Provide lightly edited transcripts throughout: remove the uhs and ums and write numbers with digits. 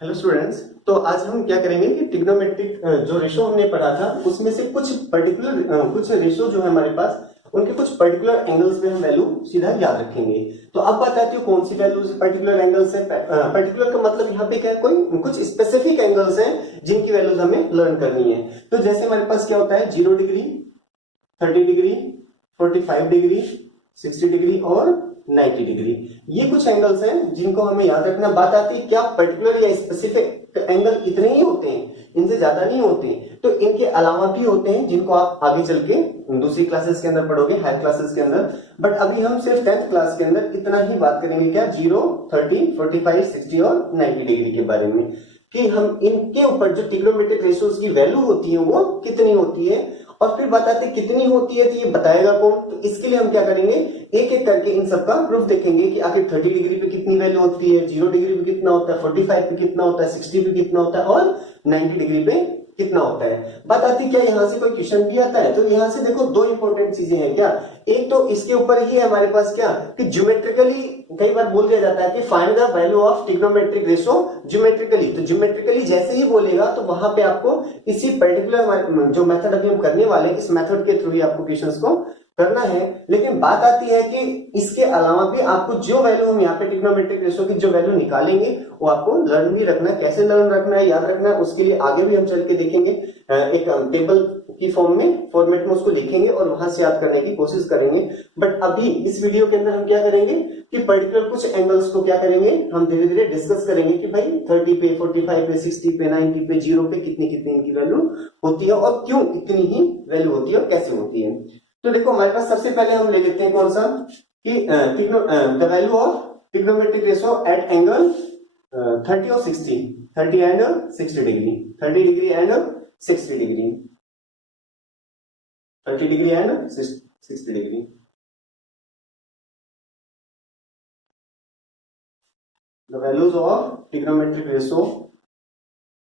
Hello students. तो आज हम क्या करेंगे कि ट्रिग्नोमेट्रिक जो रेशो हमने पढ़ा था उसमें से कुछ पर्टिकुलर कुछ रेशो जो है हमारे पास उनके कुछ पर्टिकुलर एंगल्स पे हम वैल्यू सीधा याद रखेंगे। तो अब बात आती है कौन सी वैल्यूज पर्टिकुलर एंगल्स है। पर्टिकुलर का मतलब यहाँ पे क्या है, कोई कुछ स्पेसिफिक एंगल्स हैं जिनकी वैल्यूज हमें लर्न करनी है। तो जैसे हमारे पास क्या होता है 0 डिग्री, 30 डिग्री, 45 डिग्री, 60 डिग्री और 90 डिग्री। ये कुछ एंगल्स हैं जिनको हमें याद रखना। बात आती है क्या पर्टिकुलर या स्पेसिफिक एंगल इतने ही होते हैं, इनसे ज्यादा नहीं होते। तो इनके अलावा भी होते हैं जिनको आप आगे चल के दूसरी क्लासेस के अंदर पढ़ोगे, हायर क्लासेस के अंदर। बट अभी हम सिर्फ 10th क्लास के अंदर इतना ही बात करेंगे, क्या 0, 30, 45, 60 और 90 डिग्री के बारे में, कि हम इनके ऊपर जो ट्रिग्नोमेट्रिक रेशियोज की वैल्यू होती है वो कितनी होती है। और फिर बताते कितनी होती है तो ये बताएगा कौन। तो इसके लिए हम क्या करेंगे, एक एक करके इन सबका प्रूफ देखेंगे कि आखिर 30 डिग्री पे कितनी वैल्यू होती है, 0 डिग्री पे कितना होता है, 45 पे कितना होता है, 60 पे कितना होता है और 90 डिग्री पे कितना होता है। बात आती क्या यहां से कोई क्वेश्चन भी आता है। तो यहां से देखो दो इंपॉर्टेंट चीजें हैं क्या। एक तो इसके ऊपर ही है हमारे पास क्या कि ज्योमेट्रिकली कई बार बोल दिया जाता है कि find the value of trigonometric ratio geometrically. तो ज्योमेट्रिकली जैसे ही बोलेगा तो वहां पे आपको इसी पर्टिकुलर जो मेथड अभी हम करने वाले इस मेथड के थ्रू ही आपको क्वेश्चंस को करना है। लेकिन बात आती है कि इसके अलावा भी आपको जो वैल्यू हम यहाँ पे ट्रिग्नोमेट्रिक रेशो की जो वैल्यू निकालेंगे वो आपको लर्न भी रखना है। कैसे लर्न रखना है, याद रखना है, उसके लिए आगे भी हम चल के देखेंगे। एक टेबल की फॉर्मेट में उसको लिखेंगे और वहां से याद करने की कोशिश करेंगे। बट अभी इस वीडियो के अंदर हम क्या करेंगे कि पर्टिकुलर कुछ एंगल्स को क्या करेंगे, हम धीरे धीरे डिस्कस करेंगे कि भाई 30 पे, 45 पे, 60 पे, 90 पे, 0 पे कितनी कितनी इनकी वैल्यू होती है और क्यों इतनी ही वैल्यू होती है और कैसे होती है। तो देखो हमारे पास सबसे पहले हम ले लेते हैं कौन सा कि the value of trigonometric ratio at angle 30 और 60, 30 and 60 degree, 30 degree and 60 degree, 30 degree and 60 degree. The values of trigonometric ratio,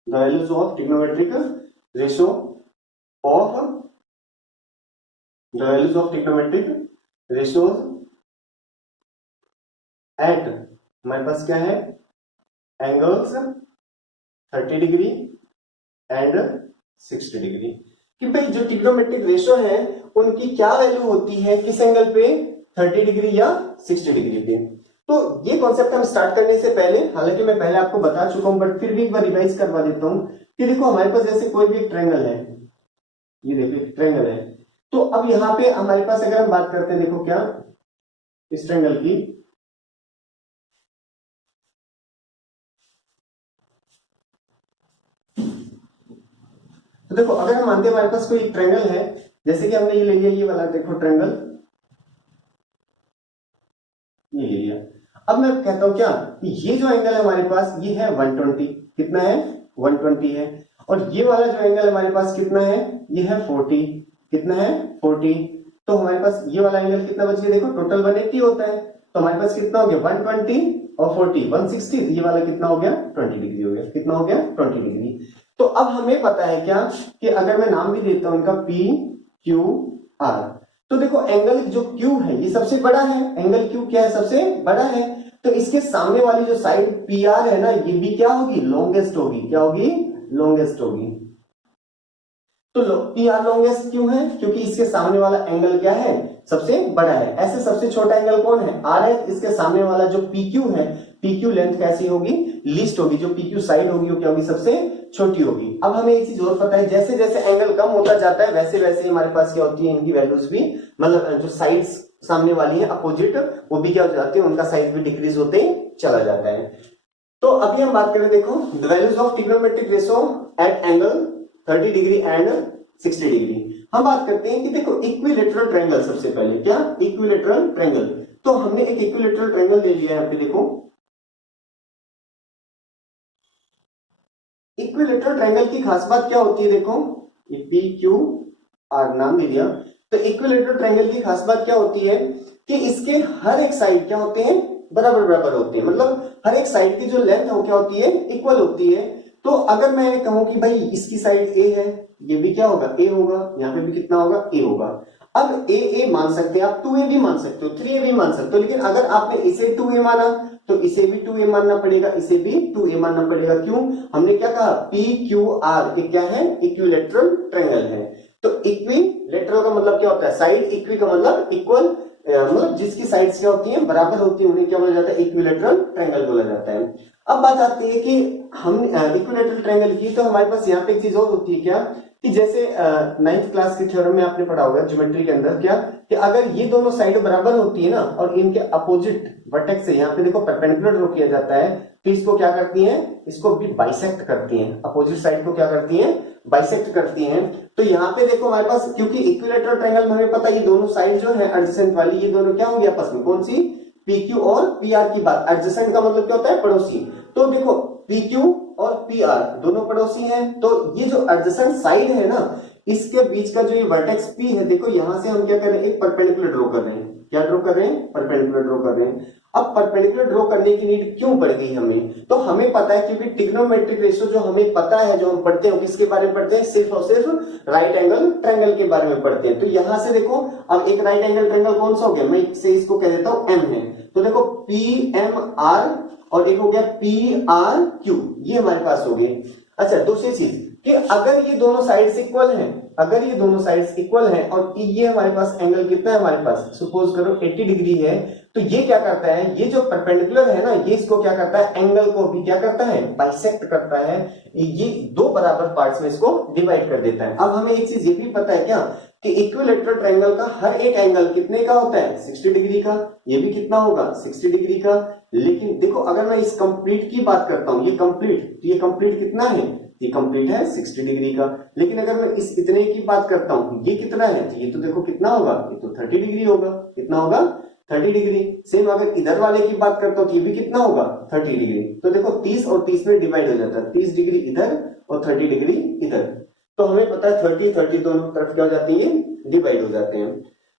the values of trigonometric ratio of the values of trigonometric ratios at हमारे पास क्या है angles 30 degree and 60 degree. कि भाई जो trigonometric ratio है उनकी क्या value होती है किस एंगल पे, 30 डिग्री या 60 डिग्री पे। तो ये कॉन्सेप्ट हम स्टार्ट करने से पहले, हालांकि मैं पहले आपको बता चुका हूं बट फिर भी एक बार रिवाइज करवा देता हूं कि देखो हमारे पास जैसे कोई भी एक ट्रायंगल है, ये देखो एक ट्रायंगल है। तो अब यहां पे हमारे पास अगर हम बात करते हैं, देखो क्या इस ट्रायंगल की, तो देखो अगर हम मानते हैं हमारे पास कोई एक ट्रायंगल है, जैसे कि हमने ये ले लिया, ये वाला देखो ट्रायंगल ये ले लिया। अब मैं कहता हूं क्या ये जो एंगल है हमारे पास ये है 120, कितना है 120 है। और ये वाला जो एंगल हमारे पास कितना है, ये है 40, कितना है 40। तो हमारे पास ये वाला एंगल कितना बच गया, देखो टोटल 180 होता है। तो हमारे पास कितना हो गया 120 और 40 160। तो ये वाला कितना हो गया 20 डिग्री हो गया, कितना हो गया 20 डिग्री। तो अब हमें पता है क्या कि अगर मैं नाम भी देता हूं इनका P Q R, तो देखो एंगल जो Q है ये सबसे बड़ा है, एंगल Q क्या है सबसे बड़ा है। तो इसके सामने वाली जो साइड PR है ना ये भी क्या होगी लॉन्गेस्ट होगी, क्या होगी लॉन्गेस्ट होगी। तो PR लॉन्गेस्ट क्यों है, क्योंकि इसके सामने वाला एंगल क्या है सबसे बड़ा है। ऐसे सबसे छोटा एंगल कौन है R है, इसके सामने वाला जो PQ है, PQ लेंथ कैसी होगी लीस्ट होगी, जो PQ साइड होगी वो क्या होगी सबसे छोटी होगी। अब हमें एक चीज और पता है, जैसे जैसे एंगल कम होता जाता है वैसे वैसे हमारे पास क्या होती है इनकी वैल्यूज भी, मतलब जो साइड्स सामने वाली है अपोजिट वो भी क्या हो जाती है, उनका साइज भी डिक्रीज होते चला जाता है। तो अभी हम बात करें, देखो the values of trigonometric ratio at angle 30 degree and 60 degree. हम बात करते हैं कि देखो इक्विलेटरल ट्रायंगल, सबसे पहले क्या इक्विलेटरल ट्रायंगल। तो हमने एक इक्विलेटरल ट्रायंगल ले लिया है, यहाँ पे देखो इक्विलेटरल ट्रायंगल की खास बात क्या होती है, देखो ये पी क्यू आर नाम दे दिया। तो इक्विलेटरल ट्रायंगल की खास बात क्या होती है कि इसके हर एक साइड क्या होते हैं बराबर बराबर होते हैं, मतलब हर एक साइड की जो लेंथ है वो क्या होती है इक्वल होती है। तो अगर मैं कहूं कि भाई इसकी साइड ए है, ये भी क्या होगा ए होगा, यहाँ पे भी कितना होगा ए होगा। अब ए मान सकते हैं आप, 2a भी मान सकते हो, 3a भी मान सकते हो, लेकिन अगर आपने इसे 2a माना तो इसे भी 2a मानना पड़ेगा, इसे भी 2a मानना पड़ेगा। क्यों? हमने क्या कहा, पी क्यू आर एक क्या है, इक्विलेटरल ट्रायंगल है। तो इक्विलेटरल का मतलब क्या होता है, साइड, इक्वी का मतलब इक्वल, मतलब जिसकी साइड्स क्या होती हैं, बराबर होती है, उन्हें क्या बोला जाता है, इक्विलेटरल ट्रायंगल बोला जाता है। अब बात आती है कि हम इक्विलेटरल ट्रायंगल की, तो हमारे पास यहाँ पे एक चीज और होती है क्या, कि जैसे 9th क्लास के थ्योरम में आपने पढ़ा होगा ज्योमेट्री के अंदर, क्या कि अगर ये दोनों साइड बराबर होती है ना, और इनके अपोजिट वर्टेक्स से यहाँ पे देखो परपेंडिकुलर ड्रॉ किया जाता है, तो इसको क्या करती हैं, इसको भी बाइसेक्ट करती हैं, अपोजिट साइड को क्या करती हैं, बाइसेक्ट करती हैं। तो यहाँ पे देखो हमारे पास, क्योंकि इक्विलेटरल ट्रायंगल में हमें पता है ये दोनों साइड जो है एडजेसेंट वाली, ये दोनों क्या होंगी आपस में, कौन सी, पी क्यू और पी आर की बात। एडजेसेंट का मतलब क्या होता है, पड़ोसी। तो देखो पी क्यू और पी आर दोनों पड़ोसी हैं, तो ये जो एडजेसेंट साइड है ना, इसके बीच का जो ये वर्टेक्स पी है, देखो यहां से हम क्या कर रहे हैं, एक परपेंडिकुलर ड्रॉ कर रहे हैं। क्या ड्रॉ कर रहे हैं, परपेंडिकुलर ड्रॉ कर रहे हैं। अब परपेंडिकुलर ड्रॉ करने की नीड क्यों पड़ गई हमें, तो हमें पता है क्योंकि ट्रिग्नोमेट्रिक रेशियो जो हमें पता है, जो हम पढ़ते हैं, किसके बारे में पढ़ते हैं, सिर्फ और सिर्फ राइट एंगल ट्रायंगल के बारे में पढ़ते हैं। तो यहां से देखो, अब एक राइट एंगल ट्रायंगल कौन सा हो गया, मैं से इसको कह देता हूं एम है, तो देखो पी एम आर और एक हो गया पी आर क्यू, ये हमारे पास हो गए। अच्छा, दूसरी चीज कि अगर ये दोनों साइड्स इक्वल हैं, अगर ये दोनों साइड्स इक्वल हैं और ये हमारे पास एंगल कितना है, हमारे पास सपोज करो 80 डिग्री है, तो ये क्या करता है, ये जो परपेंडिकुलर है ना, ये इसको क्या करता है, एंगल को भी क्या करता है, बाइसेक्ट करता है, ये दो बराबर पार्ट्स में इसको डिवाइड कर देता है। अब हमें एक चीज ये भी पता है क्या, कि इक्विलेटरल ट्रायंगल का हर एक एंगल कितने का होता है, 60 डिग्री का, ये भी कितना होगा, 60 डिग्री का। लेकिन देखो अगर मैं इस कंप्लीट की बात करता हूं, ये कंप्लीट, तो ये कंप्लीट कितना है, ये कंप्लीट है 60 डिग्री का। लेकिन अगर मैं इस इतने की बात करता हूं, ये कितना है, तो ये तो देखो कितना होगा, ये तो 30 डिग्री होगा, कितना होगा, 30 डिग्री। सेम अगर इधर वाले की बात करता हूं, तो ये भी कितना होगा, 30 डिग्री। तो देखो 30 और 30 में डिवाइड हो जाता है, 30 डिग्री इधर और 30 डिग्री इधर। तो हमें पता है 30 दोनों तरफ क्या हो जाती है, डिवाइड हो जाते हैं।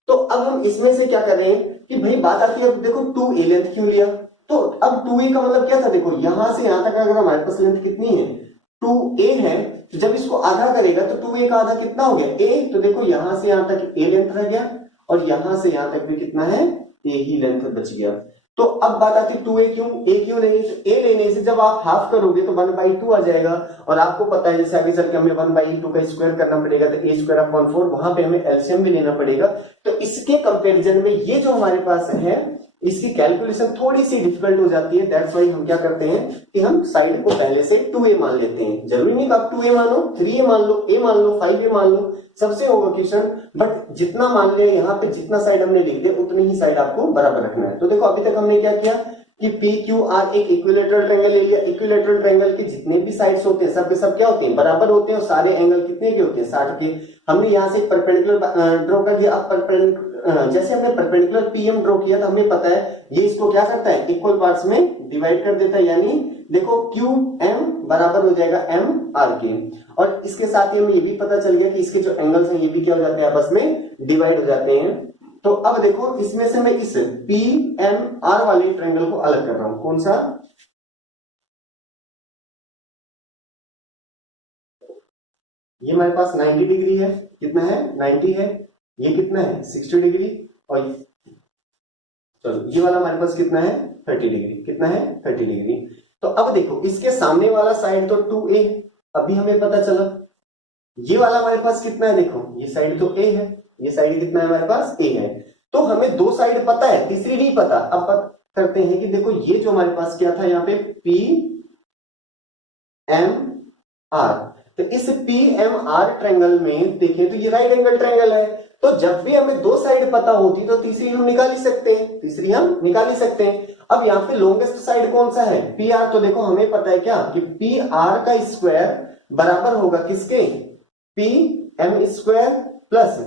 तो अब हम इसमें से क्या कर रहे हैं कि भाई बात आती है, अब देखो 2a लेंथ क्यों लिया, तो अब 2a का मतलब क्या था, देखो यहां से यहां तक अगर हमारे पास लेंथ कितनी है, 2a है, तो जब इसको आधा करेगा तो 2a का आधा कितना हो गया, a। तो देखो यहां से यहां तक a लेंथ रह गया और यहां से यहां तक भी कितना है, a ही लेंथ बच गया। तो अब बात आती है 2a क्यों, a क्यों नहीं, तो a लेने से जब आप हाफ करोगे तो 1/2 आ जाएगा, और आपको पता है जैसे आगे चल के हमें 1/2 का स्क्वायर करना पड़ेगा, तो a स्क्वायर अपॉन 4, वहां पे हमें एलसीएम भी लेना पड़ेगा। तो इसके कंपैरिजन में ये जो हमारे पास है, इसकी कैलकुलेशन थोड़ी सी डिफिकल्ट हो जाती है। दैट्स वाई हम क्या करते हैं कि हम साइड को पहले से 2a मान लेते हैं। जरूरी नहीं कि आप 2a मानो, 3a मान लो, a मान लो, 5a मान लो, सबसे होगा क्वेश्चन, बट जितना मान लिया यहाँ पे, जितना साइड हमने लिख दिया उतनी ही साइड आपको बराबर रखना है। तो देखो अभी तक हमने क्या किया कि पी क्यू आर एक इक्विलेटरल ट्रायंगल ले लिया। इक्विलेटरल ट्रायंगल के जितने भी साइड्स होते हैं सब के सब क्या होते हैं, बराबर होते हैं, और सारे एंगल कितने के होते हैं, 60 के। हमने यहाँ से परपेंडिकुलर ड्रॉ कर दिया। अब जैसे हमने परपेंडिकुलर पीएम ड्रॉ किया तो हमें पता है ये इसको क्या करता है, इक्वल पार्ट्स में डिवाइड कर देता है, यानी देखो क्यू एम बराबर हो जाएगा एम आर के। और इसके साथ ही हमें ये भी पता चल गया कि इसके जो एंगल्स हैं ये भी क्या हो जाते हैं, आपस में डिवाइड हो जाते हैं। तो अब देखो इसमें से मैं इस पी एम आर वाले ट्रायंगल को अलग कर रहा हूं, कौन सा, ये हमारे पास 90 डिग्री है, कितना है 90 है, ये कितना है 60 डिग्री, और चलो ये वाला हमारे पास कितना है 30 डिग्री, कितना है 30 डिग्री। तो अब देखो इसके सामने वाला साइड तो 2a, अभी हमें पता चला। ये वाला हमारे पास कितना है, देखो ये साइड तो a है, ये साइड कितना है हमारे पास a है। तो हमें दो साइड पता है, तीसरी नहीं पता। अब करते हैं कि देखो ये जो हमारे पास क्या था यहाँ पे पी एम आर, तो इस पी एम आर ट्रायंगल में देखें तो ये राइट एंगल ट्रायंगल है। तो जब भी हमें दो साइड पता होती तो तीसरी हम निकाल ही सकते हैं, तीसरी हम निकाल ही सकते हैं। अब यहाँ पे लॉन्गेस्ट साइड कौन सा है, पी आर। तो देखो हमें पता है क्या कि पी आर का स्क्वायर बराबर होगा किसके, P M square plus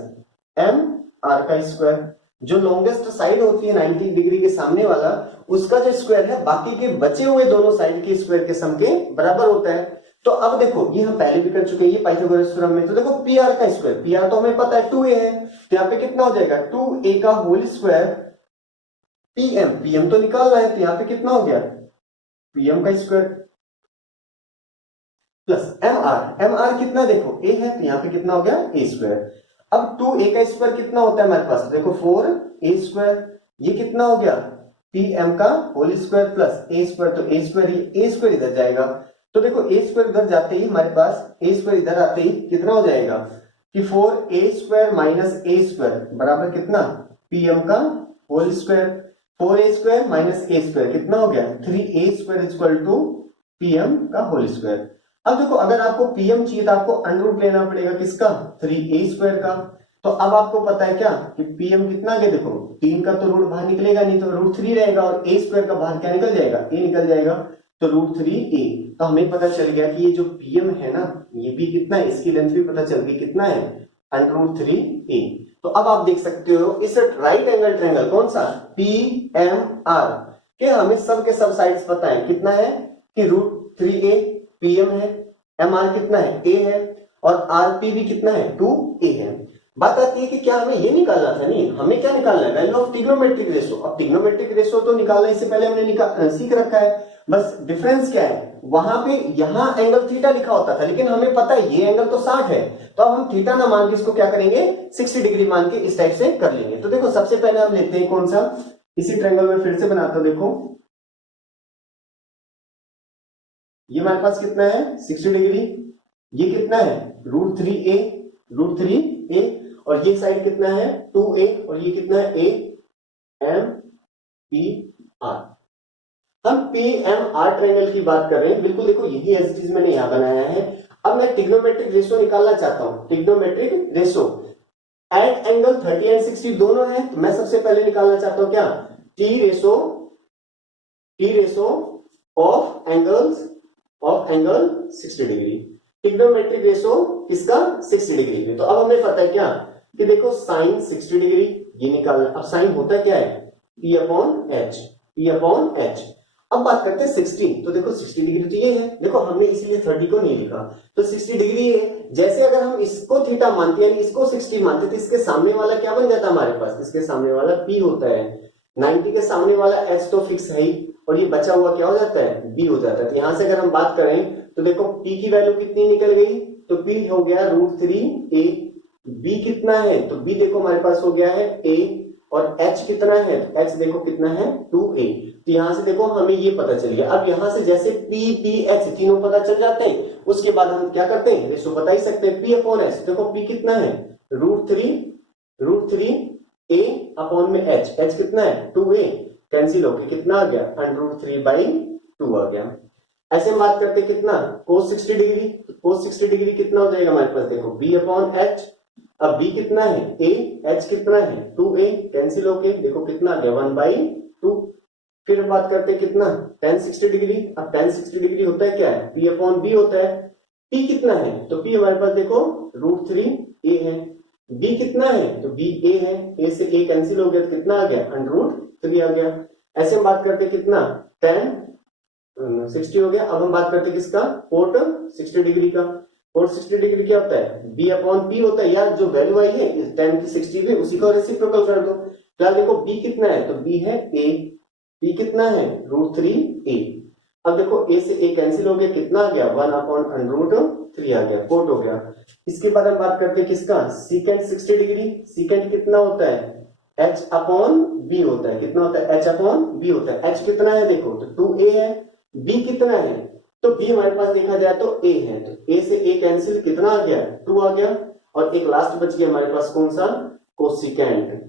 M R का स्क्वायर। जो लॉन्गेस्ट साइड होती है 90 डिग्री के सामने वाला, उसका जो स्क्वायर है बाकी के बचे हुए दोनों साइड के स्क्वायर के सम के बराबर होता है। तो अब देखो ये हम पहले भी कर चुके हैं, ये पाइथागोरस थ्योरम में। तो देखो पी आर का स्क्वायर, पी आर तो हमें पता है 2a है, तो यहाँ पे कितना हो जाएगा 2a का होल स्क्वायर पीएम, पीएम तो निकालना है, तो यहाँ पे कितना हो गया पीएम का square plus M R, M R कितना देखो a है, तो यहाँ पे कितना हो गया a स्क्वायर। अब 2a का स्क्वायर कितना होता है हमारे पास, देखो 4a स्क्वायर, ये कितना हो गया pm का whole square plus a square, तो a स्क्वायर, ये a स्क्वायर इधर जाएगा, तो देखो a स्क्वायर इधर जाते ही हमारे पास a स्क्वायर इधर आते ही कितना हो जाएगा कि 4a square minus a square बराबर कितना pm का whole square, 4a square minus a square कितना हो गया 3a square equal to pm का होल स्क्वायर। अब देखो अगर आपको pm चाहिए तो आपको अंडर रूट लेना पड़ेगा किसका, 3a स्क्वायर का। तो अब आपको पता है क्या कि pm कितना आ गया, देखो 3 का तो रूट बाहर निकलेगा नहीं, तो रूट 3 रहेगा, और a स्क्वायर का बाहर क्या निकल जाएगा, a निकल जाएगा, तो रूट 3a। तो हमें पता चल गया कि ये जो pm है ना, ये भी कितना है, इसकी लेंथ भी पता चल गई कितना है, अंडर रूट 3a। तो अब आप देख सकते हो इस राइट एंगल ट्रायंगल कौन सा, PMR के हमें सब के सब साइड्स पता है कितना है कि रूट 3a pm है, mr कितना है a है, और rp भी कितना है 2a है। बात आती है कि क्या हमें ये निकालना था, नहीं हमें क्या निकालना है, वैल्यू ऑफ ट्रिग्नोमेट्रिक रेशियो। अब ट्रिग्नोमेट्रिक रेशियो तो निकालना इससे पहले हमने सीख रखा है, बस डिफरेंस क्या है, वहां पे यहां एंगल थीटा लिखा होता था, लेकिन हमें पता है ये एंगल तो 60 है, तो अब हम थीटा ना मान के इसको क्या करेंगे 60 डिग्री मान के इस टाइप से कर लेंगे। तो देखो सबसे पहले हम लेते हैं कौन सा, इसी ट्रायंगल में फिर से बनाता हूं, देखो ये हमारे पास कितना है 60 डिग्री, ये कितना है रूट 3a, और ये साइड कितना है 2a, और ये कितना है a m p r। हम PMR ट्रायंगल की बात कर रहे हैं, बिल्कुल देखो यही एज इट इज मैंने यहां बनाया है। अब मैं ट्रिग्नोमेट्रिक रेशियो निकालना चाहता हूं, trigonometric ratio at angle 30 and 60 दोनों है, तो मैं सबसे पहले निकालना चाहता हूं क्या, T ratio of angle 60 degree, trigonometric ratio किसका 60 डिग्री में। तो अब हमें पता है क्या कि देखो साइन 60 डिग्री ये निकालना, अब साइन होता क्या है P अपॉन H। अब बात करते हैं 60, तो देखो 60 डिग्री तो ये है, देखो हमने इसीलिए 30 को नहीं लिखा, तो 60 डिग्री है। जैसे अगर हम इसको थीटा मानते हैं, इसको 60 मानते, तो इसके सामने वाला क्या बन जाता है हमारे पास, इसके सामने वाला P होता है, 90 के सामने वाला H तो फिक्स है ही, और ये बचा हुआ क्या हो जाता है B हो जाता है। तो यहां से अगर हम बात करें तो देखो P की वैल्यू कितनी निकल गई, तो P हो गया रूट 3a, B कितना है, तो B देखो हमारे पास हो गया है a, और H कितना है, तो H देखो कितना है 2a। तो यहां से देखो हमें ये पता चल गया। अब यहां से जैसे P P H तीनों पता चल जाते हैं, उसके बाद हम क्या करते हैं रेशो बता ही सकते हैं, P अपॉन H। देखो P कितना है रूट 3 a अपॉन में H कितना है 2a, कैंसिल होके कितना आ गया अंडर रूट 3/2 आ गया। ऐसे हम बात करते कितना cos 60 डिग्री, cos 60 डिग्री कितना हो जाएगा हमारे पास, देखो B अपॉन H। अब B कितना है a, H कितना है 2a, कैंसिल होके देखो कितना आ गया 1/2। फिर बात करते हैं कितना tan 60 डिग्री, अब tan 60 डिग्री होता है क्या है P अपॉन B होता है। P कितना है, तो P हमारे पास देखो रूट 3a है, B कितना है तो B a है, a से a कैंसिल हो गया तो कितना आ गया अंडर रूट 3 आ गया। ऐसे हम बात करते हैं कितना tan 60 हो गया। अब हम बात करते हैं किसका कोट 60 डिग्री का, कोट 60 डिग्री क्या होता है B अपॉन P होता है, यार जो वैल्यू आई है इस tan की 60 में उसी को रेसिप्रोकल कर दो। फिलहाल देखो B कितना है, तो B है a, P कितना है रूट 3a। अब देखो a से a कैंसिल हो गया कितना आ गया 1 अपॉन अंडर रूट 3 आ गया, कोट हो गया। इसके बाद हम बात करते हैं किसका सीकेंट 60 डिग्री, सीकेंट कितना होता है H अपॉन B होता है, कितना होता है H अपॉन B होता है। H कितना है देखो तो 2a है, B कितना है तो B हमारे पास देखा जाए तो a है, तो a से a कैंसिल कितना आ गया 2 आ गया, और एक लास्ट बच गया हमारे पास कौन सा कोसिकेंट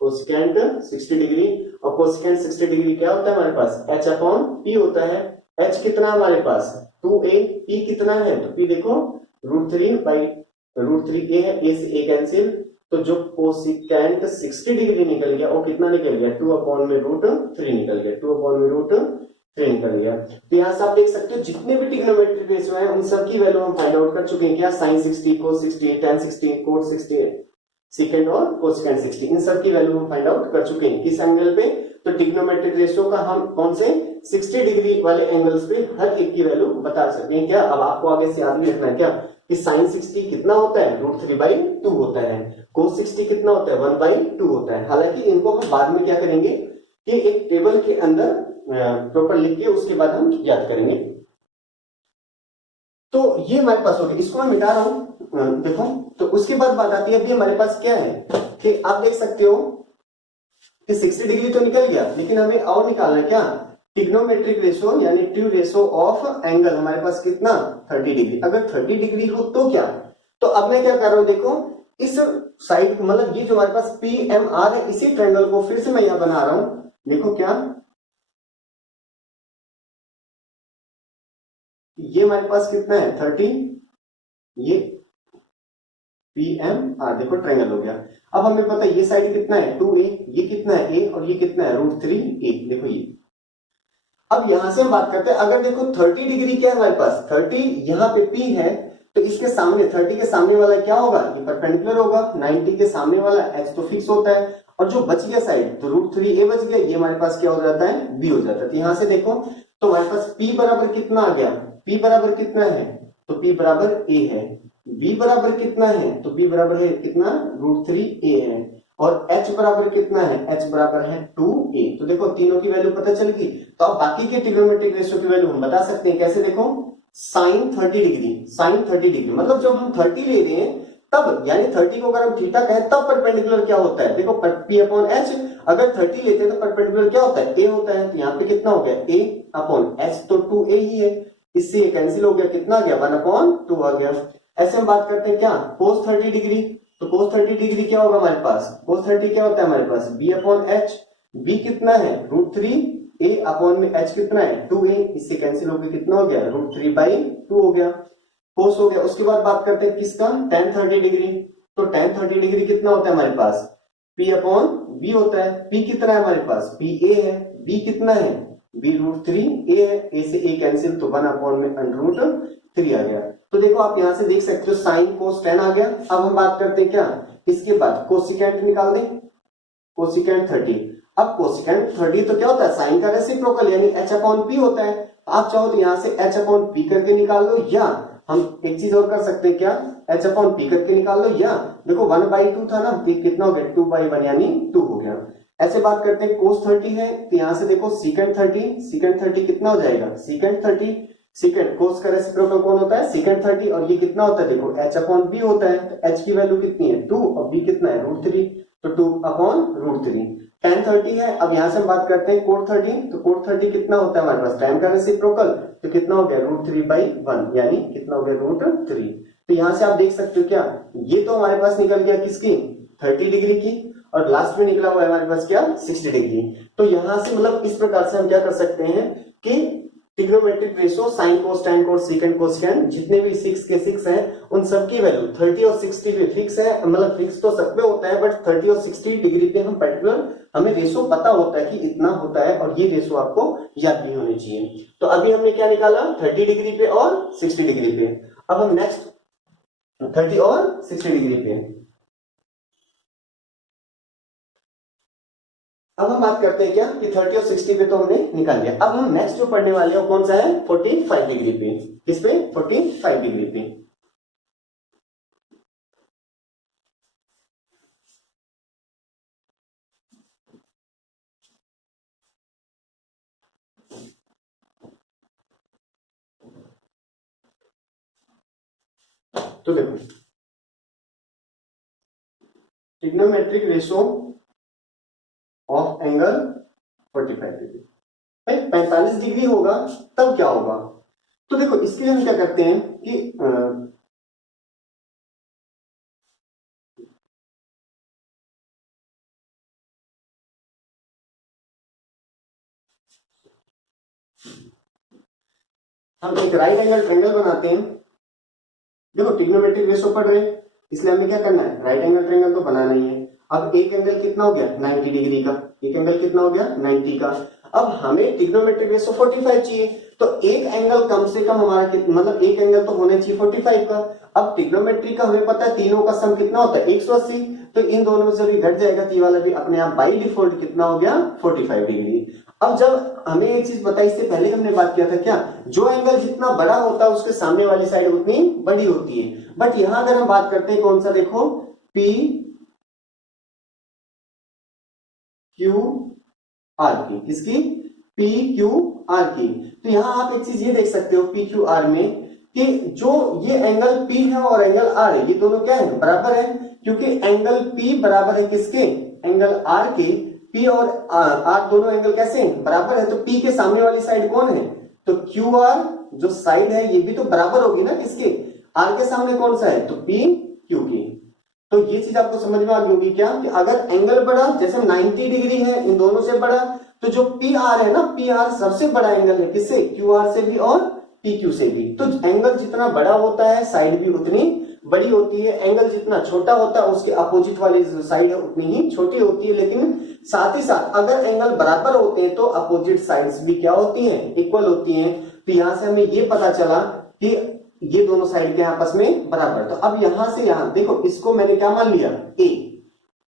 60 डिग्री। और कोसिकेंट 60 डिग्री क्या होता है हमारे पास H अपॉन P होता है। H कितना हमारे पास 2a, P कितना है तो P देखो रूट 3a है, a से a कैंसिल, तो जो कोसिकेंट 60 डिग्री निकल गया वो कितना निकल गया 2 अपॉन में रूट 3 निकल गया, 2 अपॉन में रूट 3 निकल गया। तो यहां से आप देख सकते हो जितने भी ट्रिग्नोमेट्रिक रेशियो हैं उन सब की वैल्यू हम फाइंड आउट कर चुके हैं, क्या sin 60, cos 60, tan 60, cot 60, secant और कोसिकेंट 60, इन सब की वैल्यू हम फाइंड आउट कर चुके हैं। किस एंगल पे, तो ट्रिग्नोमेट्रिक रेशियो का हम कौन से 60 डिग्री वाले एंगल्स पे हर एक की वैल्यू बता सकते हैं। क्या अब आपको आगे से याद भी रखना है क्या कि sin 60 कितना होता है रूट 3/2 होता है, cos 60 कितना होता है 1/2 होता है। हालांकि इनको हम बाद में क्या करेंगे कि एक टेबल के अंदर प्रॉपर लिख के उसके बाद हम याद करेंगे। तो ये हमारे पास हो गया, इसको मैं मिटा रहा हूं, देखो। तो उसके बाद बात आती है, अभी हमारे पास क्या है कि आप देख सकते हो कि 60 डिग्री तो निकल गया, लेकिन हमें और निकालना है क्या, ट्रिग्नोमेट्रिक रेशो यानी ट्रू रेशो ऑफ एंगल हमारे पास कितना 30 डिग्री। अगर 30 डिग्री हो तो क्या, तो अब मैं क्या कर रहा हूं, देखो इस साइड मतलब ये जो हमारे पास पी एम आर है, इसी ट्रायंगल को फिर से मैं यहां बना रहा हूं। देखो क्या, ये हमारे पास कितना है 30, ये पी एम आर, देखो ट्रायंगल हो गया। अब हमें पता है ये साइड कितना है 2a, ये कितना है a, और ये कितना है √3a, देखो ये। अब यहां से हम बात करते हैं, अगर देखो 30 डिग्री क्या है हमारे पास, 30 यहाँ पे P है, तो इसके सामने 30 के सामने वाला क्या होगा, ये परपेंडिकुलर होगा। 90 के सामने वाला H तो फिक्स होता है, और जो बच गया साइड तो √3a बच गया, ये हमारे पास क्या हो जाता है B हो जाता है। तो यहां से देखो तो हमारे पास P बराबर कितना आ गया, P बराबर कितना है, तो P बराबर A है। B बराबर कितना है, तो B बराबर है कितना √3a है। और H बराबर कितना है, H बराबर है 2a। तो देखो तीनों की वैल्यू पता चल गई। तो अब बाकी के ट्रिग्नोमेट्रिक रेशियो की वैल्यू हम बता सकते हैं कैसे, देखो sin 30 डिग्री, sin 30 डिग्री मतलब जब हम 30 ले रहे हैं तब, यानी 30 को अगर हम थीटा कहें तब परपेंडिकुलर क्या होता है, देखो P अपॉन H, अगर 30 लेते हैं तो परपेंडिकुलर क्या होता है A होता है। तो यहाँ पे कितना हो गया A अपॉन H, तो 2a ही है, इससे ये कैंसिल हो गया, कितना आ गया 1/2 आ गया। ऐसे हम बात करते हैं क्या cos 30 डिग्री, तो cos 30 डिग्री क्या होगा हमारे पास, cos 30 क्या होता है हमारे पास B अपॉन H, B कितना है √3a अपॉन में H कितना है 2a, इससे कैंसिल हो गया, कितना हो गया √3/2 हो गया, cos हो गया। उसके बाद बात करते हैं किसका tan 30 डिग्री, तो tan 30 डिग्री कितना होता है हमारे पास P अपॉन B होता है। P कितना है हमारे पास PA है, B कितना है B √3a है, A से A कैंसिल, तो 1 में √3 आ गया। तो देखो आप यहां से देख सकते हो साइन कोस tan आ गया। अब हम बात करते हैं क्या, इसके बाद कोसिकेंट निकाल दें, कोसिकेंट 30। अब कोसिकेंट 30 तो क्या होता है साइन का रेसिप्रोकल यानी h अपॉन p होता है। आप चाहो तो यहां से h अपॉन p करके निकाल लो, या हम एक चीज और कर सकते हैं क्या, h अपॉन p करके निकाल लो, या देखो 1/2 था ना, कितना हो गया 2/1 यानी 2 हो गया। ऐसे बात करते हैं cos 30 है, तो यहां से देखो secant 30, secant 30 कितना हो जाएगा secant 30, secant cos का रेसिप्रोकल कौन होता है secant 30, और ये कितना होता है देखो h अपॉन b होता है। तो h की वैल्यू कितनी है 2 और b कितना है √3, तो 2/√3। tan 30 है, अब यहां से हम बात करते हैं cot 30, तो cot 30 कितना होता है हमारे पास tan का रेसिप्रोकल, तो कितना हो गया √3/1 यानी कितना हो गया √3। तो यहां से आप देख सकते हो क्या, ये तो हमारे पास निकल गया किसकी 30 डिग्री की, और लास्ट में निकला हुआ है हमारे पास क्या 60 डिग्री। तो यहां से मतलब इस प्रकार से हम क्या कर सकते हैं कि trigonometric ratio sine cos tan कोस सेकंड कोसेकेंट जितने भी 6 के 6 हैं उन सब की वैल्यू 30 और 60 पे फिक्स है, मतलब फिक्स तो सब पे होता है, बट 30 और 60 डिग्री पे हम पर्टिकुलर हमें रेशियो पता होता है कि इतना होता है, और ये रेशियो आपको याद भी होनी चाहिए। तो अभी हमने क्या निकाला 30 डिग्री पे और 60 डिग्री पे। अब हम नेक्स्ट 30 और 60 डिग्री पे, अब हम बात करते हैं क्या कि 30 और 60 पे तो हमने निकाल लिया। अब हम नेक्स्ट जो पढ़ने वाले हैं वो कौन सा है 45 डिग्री पे। किस पे 45 डिग्री पे। तो देखो trigonometric ratio of angle 45 degree, भाई 45 डिग्री होगा तब क्या होगा, तो देखो इसके लिए हम क्या करते हैं कि हम एक राइट एंगल ट्रायंगल बनाते हैं। देखो ट्रिग्नोमेट्रिक रेशियो पढ़ रहे हैं इसलिए हमें क्या करना है राइट एंगल ट्रायंगल तो बनाना ही है। अब एक एंगल कितना हो गया 90 डिग्री का, एक एंगल कितना हो गया 90 का। अब हमें ट्रिग्नोमेट्रिक रेशियो 45 चाहिए, तो एक एंगल कम से कम हमारा मतलब एक एंगल तो होना चाहिए 45 का। अब ट्रिग्नोमेट्री का हमें पता है तीनों का सम कितना होता है 180, तो इन दोनों में से भी घट जाएगा तो ये वाला भी अपने आप बाई डिफॉल्ट कितना हो गया 45 डिग्री। अब जब हमें एक चीज बताई, इससे पहले हमने बात किया था क्या, जो एंगल जितना बड़ा होता है उसके सामने वाली साइड उतनी बड़ी होती है। बट यहां अगर हम बात करते हैं कौन सा, देखो पी क्यू आर की, किसकी पी क्यू आर की। तो यहां आप एक चीज ये देख सकते हो पी क्यू आर में कि जो ये एंगल P है और एंगल R है, ये दोनों क्या है, बराबर है, क्योंकि एंगल P बराबर है किसके, एंगल R के। P और R दोनों एंगल कैसे हैं, बराबर है, तो P के सामने वाली साइड कौन है, तो QR जो साइड है ये भी तो बराबर होगी ना किसके, R के सामने कौन सा है, तो PQ की। तो ये चीज आपको समझ में आ गई होगी क्या, कि अगर एंगल बड़ा, जैसे 90 डिग्री है इन दोनों से बड़ा, तो जो PR है ना, PR सबसे बड़ा एंगल है किससे, QR से भी और PQ से भी। तो एंगल जितना बड़ा होता है साइड भी उतनी बड़ी होती है, एंगल जितना छोटा होता है उसके अपोजिट वाली जो साइड है उतनी ही छोटी होती है। लेकिन साथ ही साथ अगर एंगल बराबर होते हैं तो अपोजिट साइड्स भी क्या होती हैं, इक्वल होती हैं। तो यहां से हमें ये पता चला कि ये दोनों साइड के आपस में बराबर। तो अब यहां से यहां देखो, इसको मैंने क्या मान लिया, A,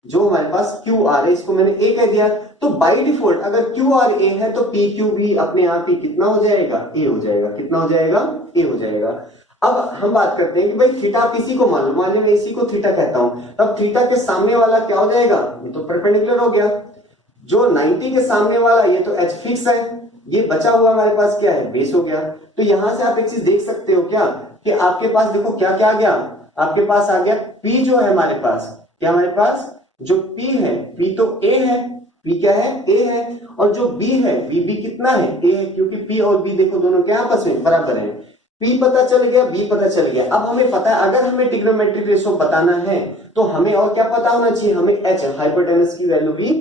जो हमारे पास QR है इसको मैंने A कह दिया। तो बाय डिफॉल्ट अगर QR A है तो PQ भी अपने आप ही कितना हो जाएगा, A हो जाएगा। कितना हो जाएगा, A हो जाएगा। अब हम बात करते हैं कि भाई थीटा आप इसी को मान लो, मान लो मैं इसी को थीटा कहता हूं, तब थीटा के सामने वाला क्या हो जाएगा, ये तो परपेंडिकुलर हो गया। जो 90 के सामने वाला ये तो H फिक्स है, ये बचा हुआ हमारे पास क्या है, बेस हो गया। तो यहां से आप एक चीज देख सकते हो क्या, कि आपके पास देखो क्या क्या आ गया, आपके पास आ गया P जो है हमारे पास, क्या हमारे पास जो P है, P तो A है, P क्या है, A है, और जो B है, B भी कितना है, A है, क्योंकि P और B देखो दोनों क्या आपस में बराबर है। P पता चल गया, B पता चल गया। अब हमें पता है अगर हमें ट्रिग्नोमेट्रिक रेशो बताना है तो हमें और क्या पता होना चाहिए, हमें H हाइपोटेनस की वैल्यू भी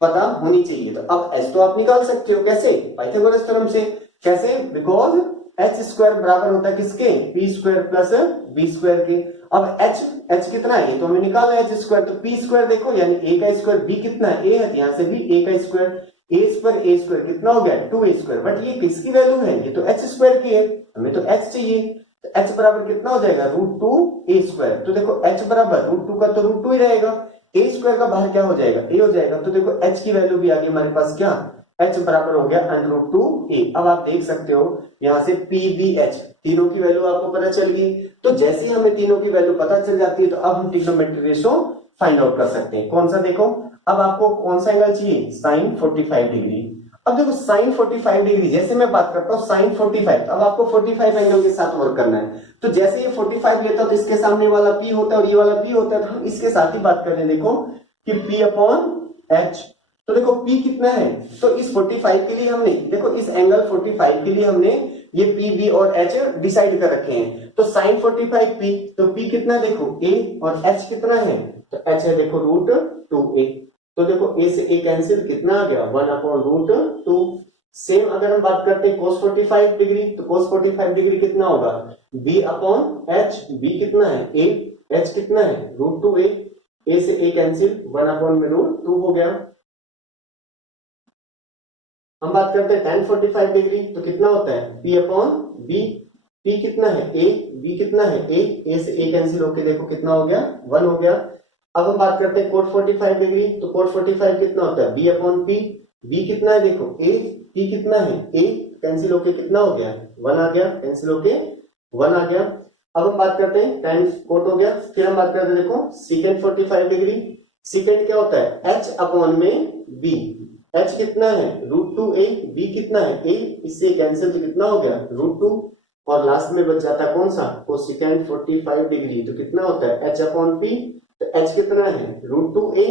पता होनी चाहिए। तो अब H तो आप निकाल सकते हो, कैसे, पाइथागोरस थ्योरम से। कैसे, बिकॉज एच स्क्वायर बराबर होता है किसके, P square plus B square के। अब एच कितना है, ये तो हमें निकाला है एच स्क्वायर, तो पी स्क्वायर देखो यानी ए का स्क्वायर, बी कितना है, ए है, यहां से भी ए का स्क्वायर, ए स्क्वायर कितना हो गया, 2a स्क्वायर। बट ये किसकी वैल्यू है, ये तो एच स्क्वायर की है, हमें तो एच चाहिए। तो एच बराबर कितना हो जाएगा, √2 a स्क्वायर। तो देखो एच बराबर √2 का तो √2 ही रहेगा, ए स्क्वायर का बाहर क्या हो जाएगा, ए हो जाएगा। तो देखो एच की वैल्यू भी आ गई हमारे पास, क्या, एच बराबर हो गया √2a। अब आप देख सकते हो यहां से पी बी एच तीनों की वैल्यू आपको पता चल गई। तो जैसे ही हमें तीनों की वैल्यू पता चल जाती है तो अब हम ट्रिग्नोमेट्रिक रेशो फाइंड आउट कर सकते हैं। कौन सा, देखो अब आपको कौन सा एंगल चाहिए, साइन 45 डिग्री। अब देखो साइन 45 डिग्री, जैसे मैं बात करता हूं साइन 45, अब आपको 45 एंगल के साथ वर्क करना है। तो जैसे ये 45 लेता हूं तो इसके सामने वाला P होता है और ये वाला P होता है, तो हम इसके साथ ही बात कर रहे हैं। देखो कि P अपॉन H, तो देखो P कितना है, तो इस 45 के लिए हमने, देखो इस एंगल 45 के लिए हमने ये P B और H डिसाइड कर रखे हैं। तो साइन 45 P, तो P कितना है देखो A, और H कितना है, तो H है देखो √2a। तो देखो A से A कैंसिल, कितना आ गया, 1/√2। सेम अगर हम बात करते हैं cos 45 डिग्री, तो cos 45 डिग्री कितना होगा, B अपॉन H, B कितना है A, H कितना है √2a, A से A कैंसिल, 1/√2 हो गया। हम बात करते हैं tan 45 डिग्री, तो कितना होता है P अपॉन B, P कितना है A, B कितना है A से A कैंसिल होके देखो कितना हो गया, 1 हो गया। अब हम बात करते हैं cot 45 डिग्री, तो cot 45 कितना होता है B अपॉन P, B कितना है देखो A, P कितना है A, कैंसिल होके कितना हो गया, 1 आ गया, कैंसिल होके 1 आ गया। अब हम बात करते हैं tan cot हो गया। फिर हम बात करते हैं देखो secant 45 डिग्री, secant क्या होता है H अपॉन में B, H कितना है √2a, B कितना है A, इससे कैंसिल तो कितना हो गया √2, और लास्ट में बच जाता है कौन सा, कोसिकेंट 45 डिग्री, तो कितना होता है H अपॉन P, तो H कितना है √2a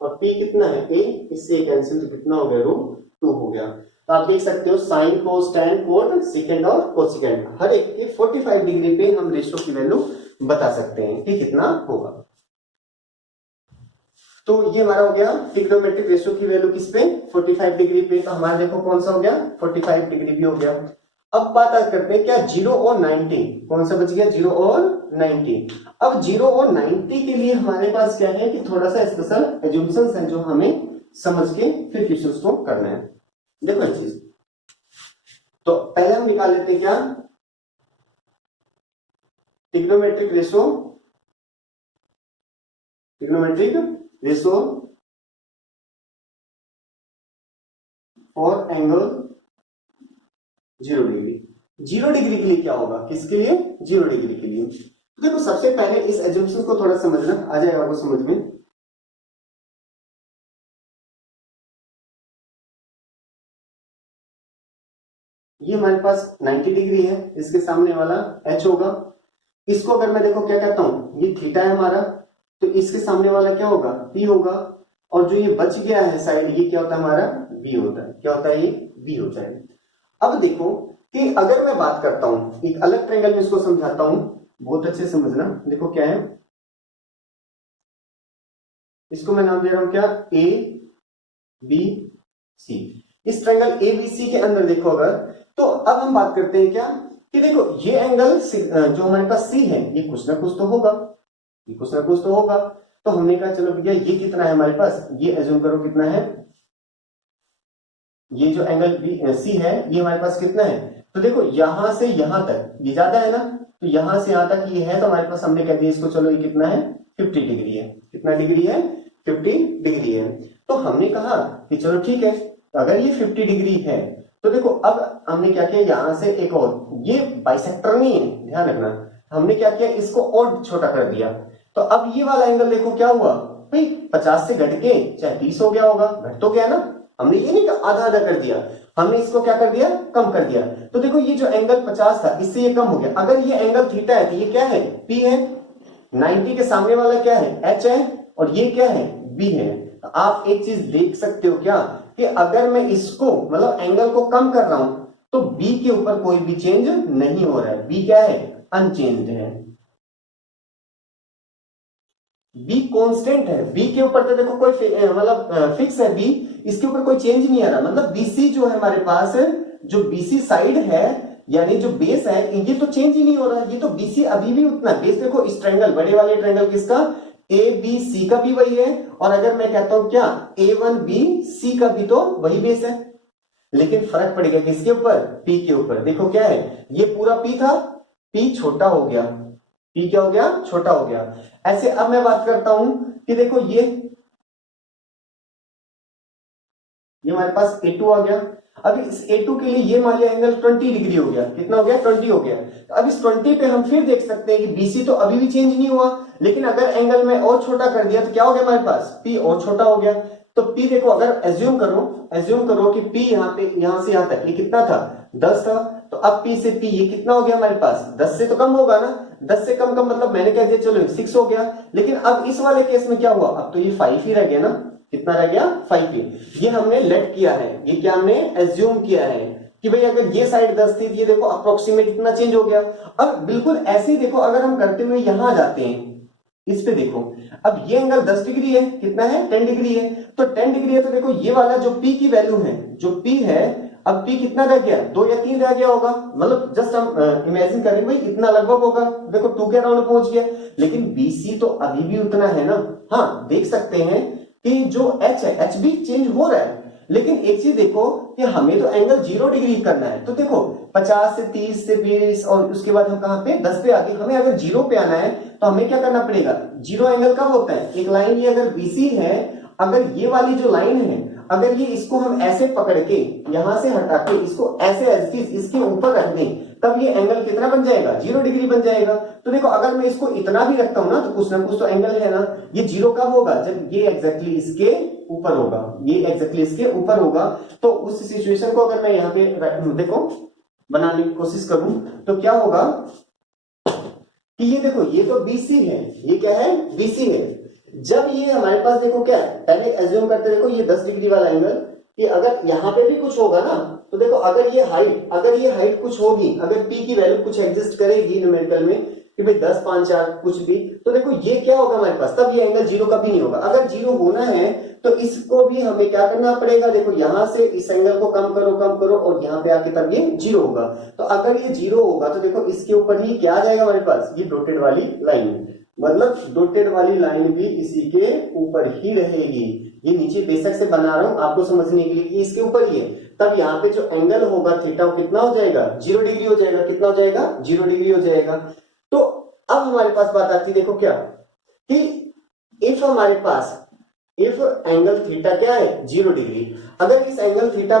और P कितना है A, इससे कैंसिल तो कितना हो गया √2 हो गया। तो आप देख सकते हो sine cos tan cot secant और कोसिकेंट हर एक के 45 डिग्री पे हम रेशियो की वैल्यू बता सकते हैं कि कितना होगा। तो ये हमारा हो गया ट्रिग्नोमेट्रिक रेशियो की वैल्यू किस पे, 45 डिग्री पे। तो हमारा देखो कौन सा हो गया, 45 डिग्री भी हो गया। अब बात करते हैं क्या 0 और 90, कौन सा बच गया 0 और 90। अब 0 और 90 के लिए हमारे पास क्या है कि थोड़ा सा स्पेशल एज्यूम्शंस हैं जो हमें समझ के फिर क्वेश्चंस को करना है। देखो ये चीज, तो पहले हम निकाल लेते हैं क्या, trigonometric ratio, trigonometric ratio for angle 0 degree. 0 degree के लिए क्या होगा, किसके लिए, 0 डिग्री के लिए। तो देखो सबसे पहले इस एज्यूम्शन को थोड़ा समझना, आ जाएगा आपको समझ में। ये हमारे पास 90 डिग्री है, इसके सामने वाला h होगा। इसको अगर मैं देखो क्या कहता हूं, ये थीटा है हमारा, तो इसके सामने वाला क्या होगा, p होगा। और जो ये बच गया है साइड, ये क्या होता है हमारा b होता है। क्या होता है ये b होता है। अब देखो कि अगर मैं बात करता हूं एक अलग ट्रायंगल में, इसको समझाता हूं, बहुत अच्छे से समझना। देखो क्या है, इसको मैं नाम दे रहा हूं क्या, ए बी सी। इस ट्रायंगल ए बी सी के अंदर देखो अगर, तो अब हम बात करते हैं क्या कि देखो ये एंगल जो हमारे पास सी है, ये कुछ ना कुछ तो होगा, ये कुछ ना कुछ तो होगा। तो हमने कहा चलो भैया ये कितना है हमारे पास, ये एज्यूम करो कितना है, ये जो एंगल बी सी है ये हमारे पास कितना है। तो देखो यहां से यहां तक ये ज्यादा है ना, तो यहां से यहां तक ये है, तो हमारे पास हमने कह दिया इसको, चलो ये कितना है 50 डिग्री है। कितना डिग्री है, 50 डिग्री है। तो हमने कहा कि चलो ठीक है, अगर ये 50 डिग्री है तो देखो अब हमने क्या किया, यहां से एक और, ये बाइसेक्टर नहीं है, ध्यान रखना, हमने क्या किया इसको और छोटा कर दिया। तो अब ये वाला एंगल देखो क्या हुआ भाई, 50 से घट के चाहे 30 हो गया होगा, घट तो गया ना। हमने ये नहीं आधा आधा कर दिया, हमने इसको क्या कर दिया, कम कर दिया। तो देखो ये जो एंगल 50 था, इससे ये कम हो गया। अगर ये एंगल थीटा है तो ये क्या है, p है। 90 के सामने वाला क्या है, h है, और ये क्या है, b है। तो आप एक चीज देख सकते हो क्या, कि अगर मैं इसको मतलब एंगल को कम कर रहा हूं तो b के ऊपर कोई भी चेंज नहीं हो रहा है, b क्या है, अनचेंज्ड है, b कांस्टेंट है। b के ऊपर तो देखो कोई मतलब फिक्स है, b इसके ऊपर कोई चेंज नहीं आ रहा। मतलब BC जो है हमारे पास, जो BC साइड है यानी जो बेस है, ये तो चेंज ही नहीं हो रहा है, ये तो BC अभी भी उतना बेस। देखो इस ट्रायंगल, बड़े वाले ट्रायंगल किसका, ABC का भी वही है, और अगर मैं कहता हूं क्या A1BC का भी तो वही बेस है। लेकिन फर्क पड़ेगा किसके ऊपर, P के ऊपर। देखो क्या है, ये पूरा P था, P छोटा हो गया, P क्या हो गया, छोटा हो गया। ऐसे अब मैं बात करता हूं कि देखो ये हमारे पास A2 आ गया। अब इस A2 के लिए ये मान लिया एंगल 20 डिग्री हो गया, कितना हो गया, 20 हो गया। तो अब इस 20 पे हम फिर देख सकते हैं कि BC तो अभी भी चेंज नहीं हुआ, लेकिन अगर एंगल में और छोटा कर दिया तो क्या हो गया हमारे पास, P और छोटा हो गया। तो P देखो, अगर एज्यूम करो कि P यहाँ पे यहां से यहां तक ये कितना था, 10 था। तो अब P से P ये कितना हो गया हमारे पास, 10 से तो कम होगा ना, 10 से कम का मतलब मैंने कह दिया चलो 6 हो गया। लेकिन अब इस वाले केस में क्या हुआ, अब तो ये 5 ही रह गया ना, कितना रह गया, 5 ही। ये हमने लेट किया है, ये क्या हमने एज्यूम किया है कि भाई अगर ये साइड 10 थी, ये देखो अप्रोक्सीमेट इतना चेंज हो गया। अब बिल्कुल ऐसे ही देखो, अगर हम करते हुए यहां जाते हैं, इस पे देखो, अब ये एंगल 10 डिग्री है, कितना है, 10 डिग्री है। तो 10 डिग्री है, तो देखो ये वाला जो P की वैल्यू है, जो P है, अब P कितना रह गया, 2 या 3 रह गया होगा। मतलब जस्ट हम इमेजिन करें भाई इतना लगभग होगा, देखो 2 के अराउंड पहुंच गया। लेकिन BC तो अभी भी उतना है ना। हाँ देख सकते हैं कि जो H है, H भी चेंज हो रहा है। लेकिन एक चीज देखो कि हमें तो एंगल 0 डिग्री करना है। तो देखो 50 से 30 से 20 और उसके बाद हम कहां पे, 10 पे आगे, हमें अगर 0 पे आना है तो हमें क्या करना पड़ेगा। 0 एंगल कब होता है, एक लाइन ये अगर BC है, अगर ये वाली जो लाइन है, अगर ये इसको हम ऐसे पकड़ के यहां से हटा के इसको ऐसे इसके ऊपर रख दें, तब ये एंगल कितना बन जाएगा, 0 डिग्री बन जाएगा। तो देखो अगर मैं इसको इतना भी रखता हूं ना, तो कुछ ना कुछ तो एंगल है ना। ये 0 कब होगा, जब ये एग्जैक्टली इसके ऊपर होगा, ये एग्जैक्टली इसके ऊपर होगा। तो उस सिचुएशन को अगर मैं यहाँ पे देखो बनाने की कोशिश करूं, तो क्या होगा कि ये देखो, ये तो BC है, ये क्या है, BC है। जब ये हमारे पास देखो क्या है, पहले एज्यूम करते देखो ये 10 डिग्री वाला एंगल, कि अगर यहाँ पे भी कुछ होगा ना, तो देखो अगर ये हाइट कुछ होगी, अगर P की वैल्यू कुछ एग्जिस्ट करेगी न्यूमेरिकल में कि भाई 10, 5, 4 कुछ भी, तो देखो ये क्या होगा हमारे पास, तब ये एंगल 0 कभी नहीं होगा। अगर 0 होना है तो इसको भी हमें क्या करना पड़ेगा, देखो यहां से इस एंगल को कम करो और यहाँ पे आके तब ये 0 होगा। तो अगर ये 0 होगा तो देखो इसके ऊपर ही क्या आ जाएगा हमारे पास, ये डॉटेड वाली लाइन, मतलब डॉटेड वाली लाइन भी इसी के ऊपर ही रहेगी। ये नीचे बेशक से बना रहा हूं आपको समझने के लिए कि इसके ऊपर ही है। तब यहाँ पे जो एंगल होगा थीटा वो कितना हो जाएगा, 0 डिग्री हो जाएगा। कितना हो जाएगा, 0 डिग्री हो जाएगा। तो अब हमारे पास बात आती है, देखो क्या कि इफ हमारे पास इफ एंगल थीटा क्या है, 0 डिग्री, अगर इस एंगल थीटा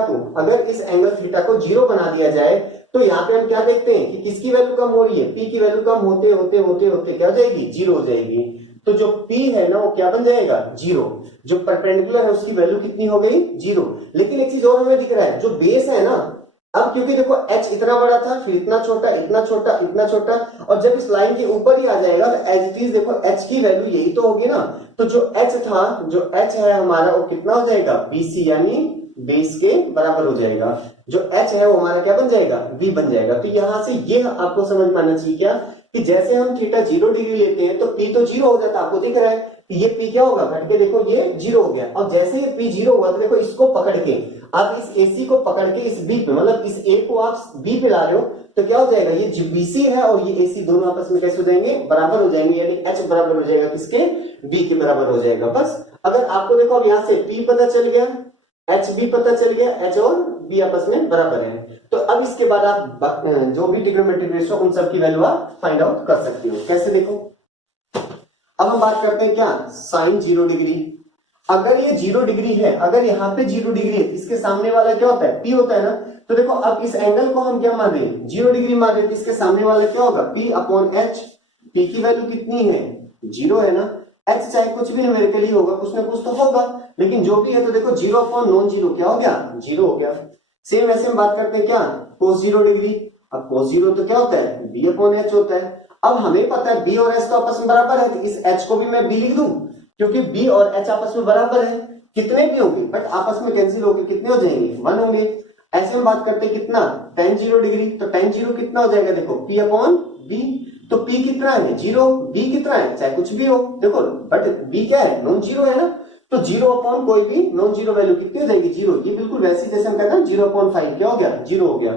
को 0 बना दिया जाए, तो यहाँ पे हम क्या देखते हैं कि किसकी वैल्यू कम हो रही है, P की वैल्यू कम होते होते होते होते क्या हो जाएगी, 0 हो जाएगी। तो जो P है ना वो क्या बन जाएगा, 0। जो परपेंडिकुलर है उसकी वैल्यू कितनी हो गई, 0। लेकिन एक चीज और हमें दिख रहा है, जो बेस है ना, अब क्योंकि देखो h इतना बड़ा था, फिर इतना छोटा, इतना छोटा, इतना छोटा, और जब इस लाइन के ऊपर ही आ जाएगा तो एज इट इज देखो h की वैल्यू यही तो होगी ना। तो जो h था, जो h है हमारा, वो कितना हो जाएगा, BC यानी बेस के बराबर हो जाएगा। जो h है वो हमारा क्या बन जाएगा, v बन जाएगा। तो यहां से ये आपको समझ में आना चाहिए क्या, कि जैसे हम थीटा 0 डिग्री लेते हैं तो p तो 0 हो जाता है, आपको दिख रहा है कि ये p क्या होगा, घट के देखो ये 0 हो गया। और जैसे ये p 0 हुआ तो देखो इसको पकड़ के आप इस AC को पकड़ के इस B पे, मतलब इस A को आप B पे ला रहे हो, तो क्या हो जाएगा, ये BC है और ये AC दोनों आपस में कैसे हो जाएंगे, बराबर हो जाएंगे, यानी H बराबर हो जाएगा किसके, B के बराबर हो जाएगा। बस अगर आपको देखो अब यहां से P पता चल गया, H भी पता चल गया, H और B आपस में बराबर है, तो अब इसके बाद आप जो भी ट्रिग्नोमेट्रिक रेशियो उन सब की वैल्यू आप फाइंड आउट कर सकते हो। कैसे, देखो अब हम बात करते हैं क्या, साइन 0 डिग्री। अगर ये 0 डिग्री है, अगर यहाँ पे 0 डिग्री है, इसके सामने वाला क्या होता है, P होता है ना। तो देखो अब इस एंगल को हम क्या मान रहे हैं, 0 डिग्री मान रहे हैं, इसके सामने वाला क्या होगा, P अपॉन H। P की वैल्यू कितनी है, 0 है ना। H चाहे कुछ भी न्यूमेरिकली होगा, कुछ ना कुछ तो होगा, लेकिन जो भी है तो देखो 0 अपॉन नॉन 0 क्या हो गया, 0 हो गया। सेम वैसे हम बात करते हैं क्या, cos 0 डिग्री। अब cos 0 तो क्या होता है, B अपॉन H होता है। अब हमें पता है B और H तो आपस में बराबर है, तो इस H को भी मैं B लिख दूं, क्योंकि B और H आपस में बराबर है। कितने भी होंगे बट आपस में कैंसिल होकर कितने हो जाएंगे, 1 होंगे। ऐसे हम बात करते हैं कितना, tan 0 डिग्री। तो tan 0 कितना हो जाएगा, देखो P अपॉन B। तो P कितना है, 0, B कितना है, चाहे कुछ भी हो, देखो बट B क्या है, नॉन 0 है ना। तो 0 अपॉन कोई भी नॉन 0 वैल्यू कितनी हो जाएगी, 0। ये बिल्कुल वैसे जैसे हम कहते हैं 0 अपॉन 5 क्या हो गया, 0 हो गया।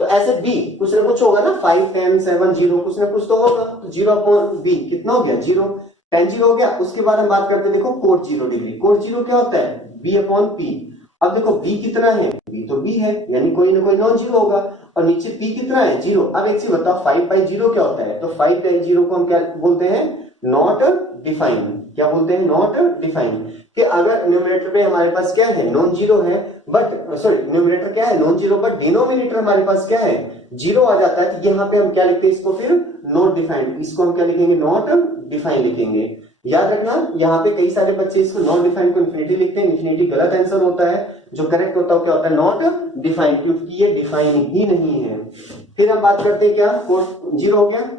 तो ऐसे B कुछ ना कुछ होगा ना, 5 10 7 0 कुछ ना कुछ तो होगा। तो 0 अपॉन B कितना हो गया, 0, tan 0 हो गया। उसके बाद हम बात करते हैं देखो cot 0 डिग्री। cot 0 क्या होता है, B अपॉन P। अब देखो B कितना है, B तो B है, यानी कोई ना कोई नॉन 0 होगा, और नीचे P कितना है, 0। अब एक चीज बताओ, 5 बाई 0 क्या होता है, तो 5 बाई 0 को हम क्या बोलते हैं, नॉट डिफाइन। क्या बोलते हैं, नॉट डिफाइन। कि अगर न्यूमरेटर में हमारे पास क्या है, नॉन 0 है, बट सॉरी न्यूमरेटर क्या है, नॉन 0, बट डिनोमिनेटर हमारे पास क्या है, 0 आ जाता है, तो यहाँ पे हम क्या लिखते हैं इसको, फिर नॉट डिफाइंड। इसको हम क्या लिखेंगे, नॉट डिफाइन लिखेंगे। याद रखना, यहाँ पे कई सारे बच्चे इसको नॉट डिफाइन को इन्फिनिटी लिखते हैं। इन्फिनिटी गलत आंसर होता है, जो करेक्ट होता है क्या होता है, नॉट डिफाइन, क्योंकि ये डिफाइन ही नहीं है। फिर हम बात करते हैं क्या, cos 0 हो गया,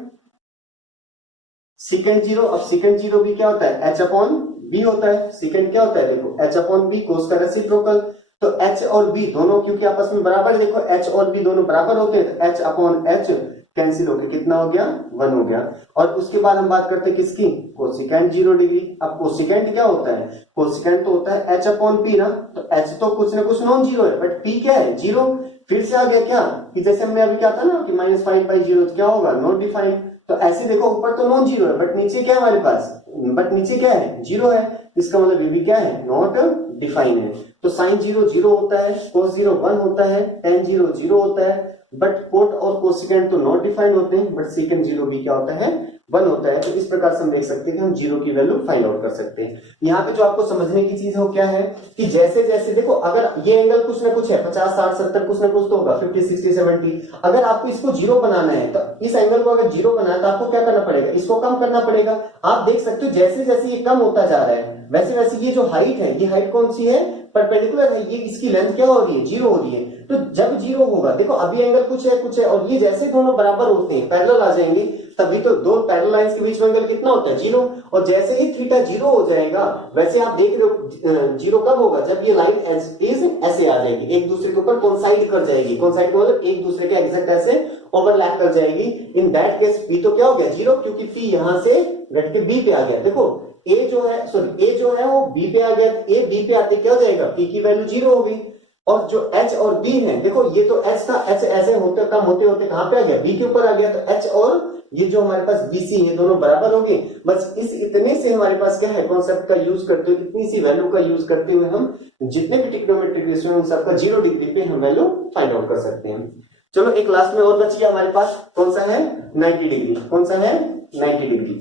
सेकंड 0। अब सेकंड 0 भी क्या होता है, H अपॉन B होता है। सेकंड क्या होता है, देखो H अपॉन B, cos का रेसिप्रोकल। तो H और B दोनों क्योंकि आपस में बराबर है, देखो H और B दोनों बराबर होते हैं, तो H अपॉन H कैंसिल होकर कितना हो गया, 1 हो गया। और उसके बाद हम बात करते हैं किसकी, कोसिकेंट 0 डिग्री। अब कोसिकेंट क्या होता है, कोसिकेंट तो होता है H अपॉन P ना। तो H तो कुछ ना कुछ नॉन 0 है, बट P क्या है, 0। फिर से आ गया क्या, कि जैसे हमने अभी क्या था ना कि -5 बाई 0, क्या होगा, नॉट डिफाइंड। तो ऐसे देखो ऊपर तो नॉन 0 है, बट नीचे क्या है हमारे पास, बट नीचे क्या है, 0 है। इसका मतलब ये भी क्या है, नॉट डिफाइन है। तो साइन 0 0 होता है, cos 0 1 होता है, tan 0 0 होता है, बट कोट और कोसिकेंट तो नॉट डिफाइंड होते हैं, बट सेकंड 0 भी क्या होता है, 1 होता है। तो इस प्रकार से हम देख सकते हैं कि हम 0 की वैल्यू फाइंड आउट कर सकते हैं। यहाँ पे जो आपको समझने की चीज है वो क्या है, कि जैसे जैसे देखो, अगर ये एंगल कुछ ना कुछ है, 50 60 70 कुछ ना कुछ तो होगा, 50 60 70। अगर आपको इसको 0 बनाना है, तो इस एंगल को अगर 0 बनाना है तो आपको क्या करना पड़ेगा, इसको कम करना पड़ेगा। आप देख सकते हो जैसे जैसे ये कम होता जा रहा है, वैसे वैसे ये जो हाइट है, ये हाइट कौन सी है, परपेंडिकुलर है, ये इसकी लेंथ क्या हो रही है, 0 हो रही है। तो जब 0 होगा, देखो अभी एंगल कुछ है, और ये जैसे दोनों बराबर होते हैं, पैरेलल आ जाएंगे, तभी तो दो पैरेलल लाइंस के बीच में एंगल कितना होता है, 0। और जैसे ही थीटा 0 हो जाएगा, वैसे आप देख रहे हो 0 कब होगा, जब ये लाइन एज इज ऐसे आ जाएगी, एक दूसरे के ऊपर कोइंसाइड कर जाएगी। कोइंसाइड मतलब एक दूसरे के एग्जैक्ट ऐसे ओवरलैप कर जाएगी। इन दैट केस P तो क्या हो गया, 0, क्योंकि P यहां से घट के B पे आ गया। देखो A जो है वो B पे आ गया, A B पे आते क्या हो जाएगा, P की वैल्यू 0 हो गई। और जो H और B है, देखो ये तो H था, H ऐसे होते कम होते होते कहां पे आ गया, B के ऊपर आ गया। तो H और ये जो हमारे पास BC है, दोनों बराबर हो गए। बस इस इतने से हमारे पास क्या है, कॉन्सेप्ट का यूज करते हुए, इतनी सी वैल्यू का यूज करते हुए हम जितने भी ट्रिग्नोमेट्रिक रेशियो है उन सबका 0 डिग्री पे हम वैल्यू फाइंड आउट कर सकते हैं। चलो एक लास्ट में और बच गया हमारे पास, कौन सा है, 90 डिग्री। कौन सा है, 90 डिग्री।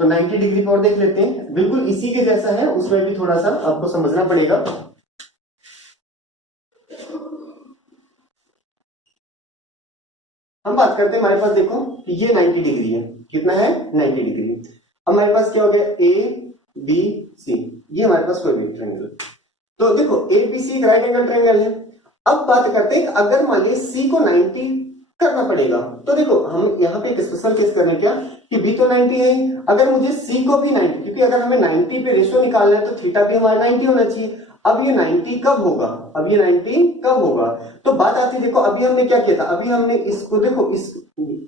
तो 90 डिग्री और देख लेते हैं, बिल्कुल इसी के जैसा है, उसमें भी थोड़ा सा आपको समझना पड़ेगा। हम बात करते हैं, हमारे पास देखो ये 90 डिग्री है, कितना है, 90 डिग्री। अब हमारे पास क्या हो गया, A B C, ये हमारे पास कोई भी ट्रायंगल। तो देखो एबीसी एक राइट एंगल ट्रायंगल है। अब बात करते हैं अगर मान लीजिए सी को 90 करना पड़ेगा, तो देखो हम यहाँ पे एक स्पेशल केस करें क्या कि बी तो 90 है, अगर मुझे सी को भी 90, क्योंकि अगर हमें 90 पे रेशियो निकालना है तो थीटा भी हमारा 90 होना चाहिए। अब ये 90 कब होगा, अब ये 90 कब होगा, तो बात आती है देखो अभी हमने क्या किया था, अभी हमने इसको देखो इस,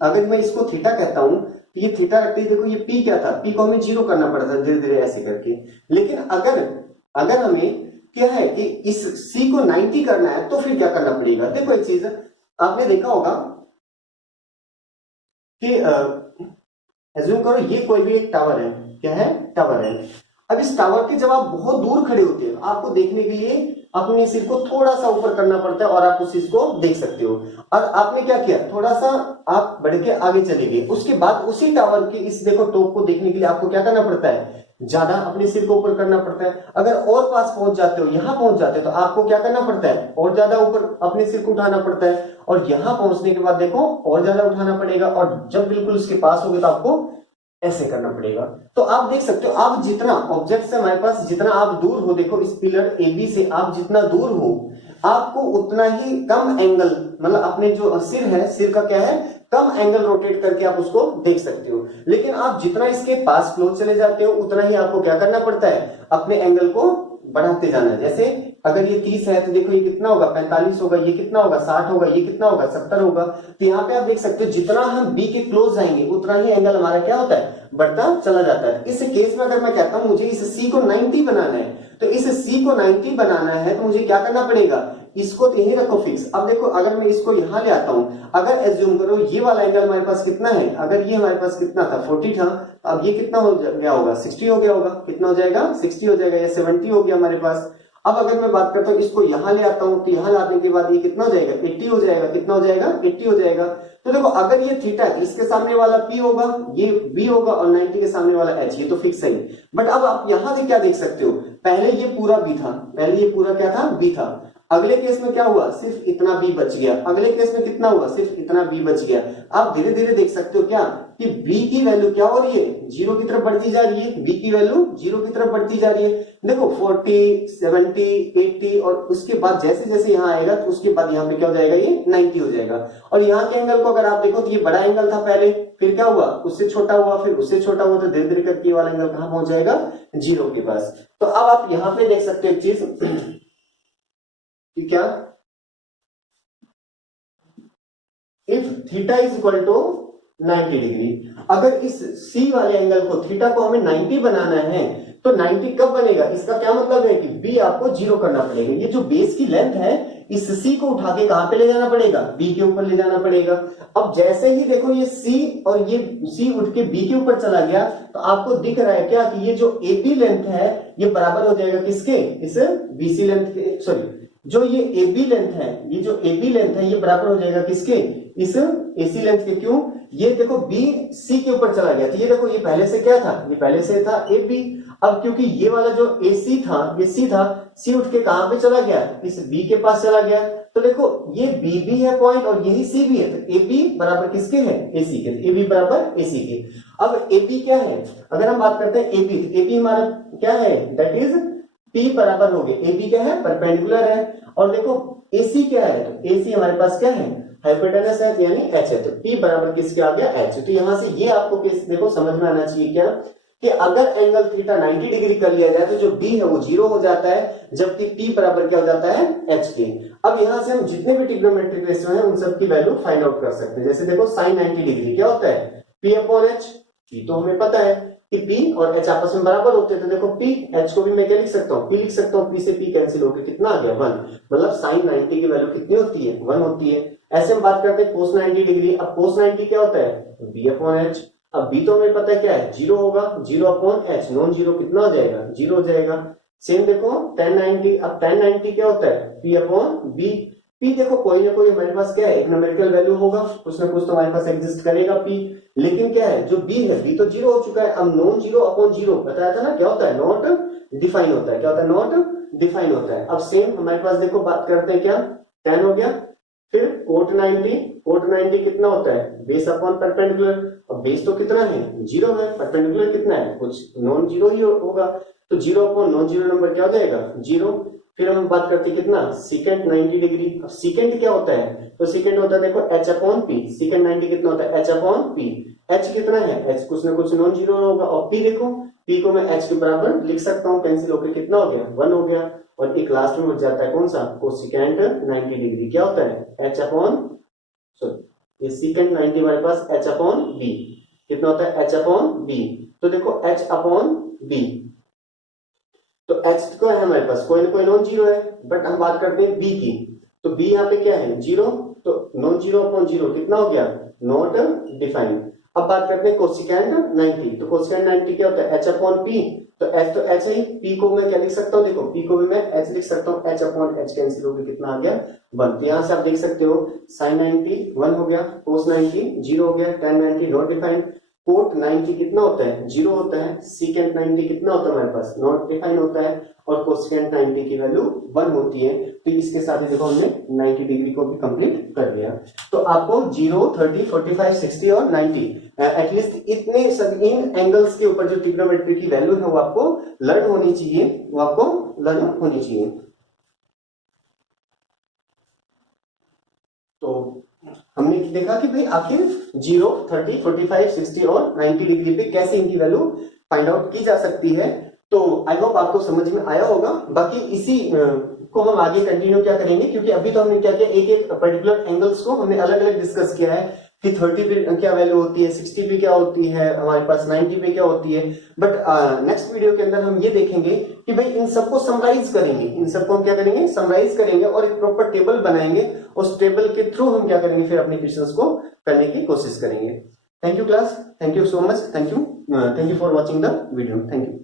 अगर मैं इसको थीटा कहता हूं तो ये थीटा रखते ही देखो ये पी क्या था, पी को हमें जीरो करना पड़ा था धीरे धीरे ऐसे करके। लेकिन अगर अगर हमें क्या है कि इस सी को 90 करना है तो फिर क्या करना पड़ेगा। देखो एक चीज आपने देखा होगा कि एज्यूम करो ये कोई भी एक टावर है, क्या है, टावर है। अब इस टावर के जब आप बहुत दूर खड़े होते हो आपको देखने के लिए अपने सिर को थोड़ा सा ऊपर करना पड़ता है और आप उस चीज को देख सकते हो। और आपने क्या किया, थोड़ा सा आप बढ़ के आगे चले गए, उसके बाद उसी टावर के इस देखो टॉप को देखने के लिए आपको क्या करना पड़ता है, ज्यादा अपने सिर को ऊपर करना पड़ता है। अगर और पास पहुंच जाते हो, यहां पहुंच जाते हो तो आपको क्या करना पड़ता है, और ज्यादा ऊपर अपने सिर को उठाना पड़ता है। और यहां पहुंचने के बाद देखो और ज्यादा उठाना पड़ेगा, और जब बिल्कुल उसके पास हो गए तो आपको ऐसे करना पड़ेगा। तो आप देख सकते हो आप जितना ऑब्जेक्ट से हमारे पास जितना आप दूर हो, देखो इस पिलर ए बी से आप जितना दूर हो आपको उतना ही कम एंगल, मतलब अपने जो सिर है, सिर का क्या है, कम एंगल रोटेट करके आप उसको देख सकते हो। लेकिन आप जितना इसके पास क्लोज चले जाते हो उतना ही आपको क्या करना पड़ता है, अपने एंगल को बढ़ाते जाना है। जैसे अगर ये 30 है तो देखो ये कितना होगा, 45 होगा, ये कितना होगा, 60 होगा, ये कितना होगा, 70 होगा। तो यहाँ पे आप देख सकते हो जितना हम बी के क्लोज जाएंगे उतना ही एंगल हमारा क्या होता है, बढ़ता चला जाता है। इस केस में अगर मैं कहता हूं मुझे इस सी को 90 बनाना है, तो इस सी को 90 बनाना है तो मुझे क्या करना पड़ेगा, इसको तो यही रखो फिक्स। अब देखो अगर मैं इसको यहां ले आता हूं, अगर एज्यूम करो ये वाला एंगल हमारे पास कितना है, अगर ये हमारे पास कितना था 40 था, तो अब ये कितना हो गया होगा, 60 हो गया होगा, कितना हो जाएगा, 60 हो जाएगा, या 70 हो गया हमारे पास। अब अगर मैं बात करता हूं इसको यहां ले आता हूं तो यहां लाने के बाद ये कितना हो जाएगा, 80 हो जाएगा, कितना हो जाएगा, 80 हो जाएगा। तो देखो अगर ये थीटा है इसके सामने वाला पी होगा, ये बी होगा, और 90 के सामने वाला एच, ये तो फिक्स है। बट अब आप यहां से क्या देख सकते हो, पहले ये पूरा बी था, पहले ये पूरा क्या था, बी था। अगले केस में क्या हुआ, सिर्फ इतना बी बच गया, अगले केस में कितना हुआ, सिर्फ इतना बी बच गया। आप धीरे धीरे देख सकते हो क्या कि बी की वैल्यू क्या हो रही है, जीरो की तरफ बढ़ती जा रही है, बी की वैल्यू जीरो की तरफ बढ़ती जा रही है। देखो 40, 70, 80 और उसके बाद जैसे जैसे यहाँ आएगा तो उसके बाद यहाँ पे क्या हो जाएगा, ये 90 हो जाएगा। और यहाँ के एंगल को अगर आप देखो तो ये बड़ा एंगल था पहले, फिर क्या हुआ, उससे छोटा हुआ, फिर उससे छोटा हुआ, तो धीरे धीरे करके ये वाला एंगल कहां पहुंच जाएगा, जीरो के पास। तो अब आप यहाँ पे देख सकते हो एक चीज कि क्या, if theta is equal to 90 degree, अगर इस सी वाले एंगल को थीटा को हमें 90 बनाना है तो 90 कब बनेगा, इसका क्या मतलब है कि बी आपको जीरो करना पड़ेगा। ये जो बेस की लेंथ है इस सी को उठा के कहां पे ले जाना पड़ेगा, बी के ऊपर ले जाना पड़ेगा। अब जैसे ही देखो ये सी और ये सी उठ के बी के ऊपर चला गया तो आपको दिख रहा है क्या कि ये जो ए बी लेंथ है ये बराबर हो जाएगा किसके, इस बीसी लेंथ के, सॉरी जो ये ए बी लेंथ है, ये जो ए बी लेंथ है ये बराबर हो जाएगा किसके, इस एसी लेंथ के। क्यों, ये देखो बी सी के ऊपर चला गया, तो ये देखो ये पहले से क्या था, ये पहले से था ए बी। अब क्योंकि ये वाला जो ए सी था, ये सी था, सी उठ के कहां पे चला गया, इस बी के पास चला गया। तो देखो ये बी भी है पॉइंट और यही सी भी है, तो ए बी बराबर किसके है, ए सी के, ए बी बराबर ए सी के। अब ए बी क्या है, अगर हम बात करते हैं ए बी, तो ए बी हमारा क्या है, दैट इज P बराबर हो गए, ए बी क्या है, परपेंडिकुलर है। और देखो AC क्या है, तो AC हमारे पास क्या है, हाइपोटेनस है यानी H है, तो P बराबर किसके आ गया, H। तो यहां से ये आपको केस देखो समझ में आना चाहिए क्या कि अगर एंगल थीटा 90 डिग्री कर लिया जाए तो जो B है वो जीरो हो जाता है, जबकि P बराबर क्या हो जाता है, H के। अब यहां से हम जितने भी ट्रिग्नोमेट्रिक रेशियो हैं उन सब की वैल्यू फाइंड आउट कर सकते हैं। जैसे देखो sin 90 डिग्री क्या होता है, P अपॉन H, P तो हमें पता है कि P और H आपस में बराबर होते हैं, तो देखो P H को भी मैं क्या लिख सकता हूँ, P लिख सकता हूँ, P से P कैंसिल होकर कितना आ गया 1, मतलब sin 90 की वैल्यू कितनी होती है, 1 होती है। ऐसे हम बात करते हैं cos 90 डिग्री, अब cos 90 क्या होता है, B अपॉन H। अब B तो हमें पता है क्या है, जीरो होगा, 0 अपॉन H, नॉन जीरो कितना हो जाएगा, 0 हो जाएगा। सेम देखो tan 90, अब tan 90 क्या होता है, P अपॉन B। P देखो कोई ना कोई हमारे पास क्या है, एक न्यूमेरिकल वैल्यू होगा, कुछ ना कुछ तो हमारे पास एग्जिस्ट करेगा P, लेकिन क्या है जो B है, B तो जीरो हो चुका है। अब नॉन जीरो अपॉन जीरो बताया था ना क्या होता है, नॉट डिफाइन होता है, क्या होता है, नॉट डिफाइन होता है। अब सेम हमारे पास देखो बात करते हैं क्या, tan हो गया, फिर cot 90 कितना होता है, बेस अपॉन परपेंडिकुलर। अब बेस तो कितना है, जीरो है, परपेंडिकुलर कितना है, कुछ नॉन जीरो ही होगा, तो zero upon non zero number क्या हो जाएगा, जीरो। फिर हम बात करते हैं कितना, सीकेंट 90 डिग्री। अब सीकेंट क्या होता है, तो सीकेंट होता है देखो h अपॉन पी, सीकेंट 90 कितना होता है h अपॉन पी। h कितना है, h कुछ ना कुछ नॉन जीरो होगा, और p देखो, p को मैं h के बराबर लिख सकता हूँ, कैंसिल होकर कितना हो गया 1 हो गया, और एक लास्ट में बच जाता है कौन सा, कोसिकेंट 90 डिग्री। क्या होता है h अपॉन, सॉरी ये सीकेंट 90 हमारे पास h अपॉन b कितना होता है, h अपॉन b। तो देखो h अपॉन b, तो h को है हमारे पास कोई ना कोई नॉन जीरो है, बट हम बात करते हैं b की, तो b यहाँ पे क्या है जीरो, तो नॉन जीरो अपॉन जीरो कितना हो गया, नॉट डिफाइंड। अब बात करते हैं कोसिकेंट 90, तो कोसिकेंट 90 क्या होता है h अपॉन p, तो h तो h है, p को मैं क्या लिख सकता हूँ, देखो p को भी मैं h लिख सकता हूँ, h अपॉन h कैंसिल होकर कितना आ गया 1। तो यहाँ से आप देख सकते हो sin 90 1 हो गया, cos 90 0 हो गया, tan 90 नॉट डिफाइंड, कोट 90 कितना होता है 0 होता है, सीकेंट 90 कितना होता है हमारे पास नॉट डिफाइन होता है, और कोसेकेंट 90 की वैल्यू 1 होती है। तो इसके साथ ही देखो हमने 90 डिग्री को भी कंप्लीट कर लिया। तो आपको 0, 30, 45, 60 और 90 एटलीस्ट इतने सब इन एंगल्स के ऊपर जो ट्रिग्नोमेट्री की वैल्यू है वो आपको लर्न होनी चाहिए, वो आपको लर्न होनी चाहिए। तो हमने देखा कि भाई आखिर 0, 30, 45, 60 और 90 डिग्री पे कैसे इनकी वैल्यू फाइंड आउट की जा सकती है। तो आई होप आपको समझ में आया होगा। बाकी इसी को हम आगे कंटिन्यू क्या करेंगे, क्योंकि अभी तो हमने क्या किया, एक एक पर्टिकुलर एंगल्स को हमने अलग अलग डिस्कस किया है कि 30 पे क्या वैल्यू होती है, 60 पे क्या होती है, हमारे पास 90 पे क्या होती है। बट नेक्स्ट वीडियो के अंदर हम ये देखेंगे कि भाई इन सबको समराइज करेंगे, इन सबको हम क्या करेंगे समराइज करेंगे और एक प्रॉपर टेबल बनाएंगे, उस टेबल के थ्रू हम क्या करेंगे फिर अपने क्वेश्चंस को करने की कोशिश करेंगे। Thank you class, thank you so much, thank you for watching the video, thank you.